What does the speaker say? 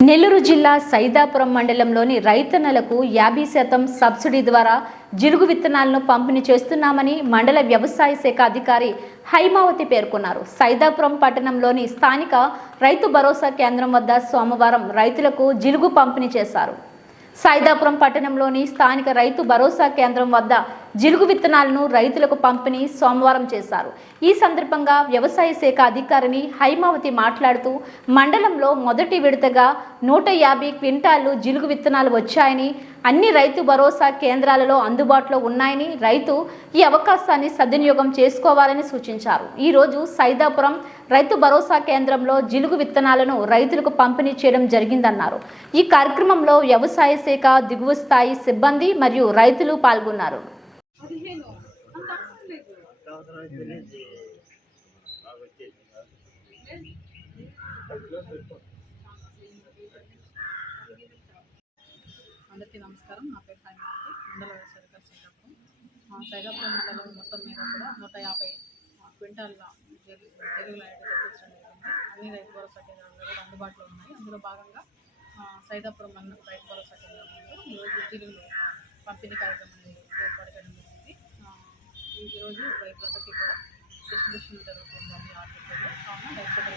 నెల్లూరు జిల్లా సైదాపురం మండలంలోని రైతన్నలకు 50% సబ్సిడీ ద్వారా జిలుగు విత్తనాలను పంపిణీ చేస్తున్నామని మండల వ్యవసాయ శాఖ అధికారి హైమావతి పేర్కొన్నారు. సైదాపురం పట్టణంలోని స్థానిక రైతు భరోసా కేంద్రం వద్ద సోమవారం రైతులకు జిలుగు పంపిణీ చేశారు. సైదాపురం పట్టణంలోని స్థానిక రైతు భరోసా కేంద్రం వద్ద జిలుగు విత్తనాలను రైతులకు పంపిణీ సోమవారం చేశారు. ఈ సందర్భంగా వ్యవసాయ శాఖ అధికారిని హైమావతి మాట్లాడుతూ మండలంలో మొదటి విడతగా 150 క్వింటాళ్లు జిలుగు విత్తనాలు వచ్చాయని, అన్ని రైతు భరోసా కేంద్రాలలో అందుబాటులో ఉన్నాయని, రైతు ఈ అవకాశాన్ని సద్వినియోగం చేసుకోవాలని సూచించారు. ఈ రోజు సైదాపురం రైతు భరోసా కేంద్రంలో జిలుగు విత్తనాలను రైతులకు పంపిణీ చేయడం జరిగిందన్నారు. ఈ కార్యక్రమంలో వ్యవసాయ శాఖ దిగువ స్థాయి సిబ్బంది మరియు రైతులు పాల్గొన్నారు. అందరికీ నమస్కారం. నా పేరు హైమావతి, మండల వ్యవసాయ సైదాపురం. సైదాపురం మండలం మొత్తం మీద కూడా 150 క్వింటాల ఎరువులు అయితే తెప్పించడం జరిగింది. అన్ని రైతు భరోసా కేంద్రాలు కూడా అందుబాటులో ఉన్నాయి. అందులో భాగంగా సైదాపురం రైతు భరోసా కేంద్రంలో ఈరోజు జిలుగులు పంపిణీ కార్యక్రమం ఏర్పాటు చేయడం జరిగింది. ఈరోజు రైతులందరికీ కూడా డిస్ట్రిబ్యూషన్ జరుగుతుంది. అన్ని ఆర్టికల్లో కావున రైతులు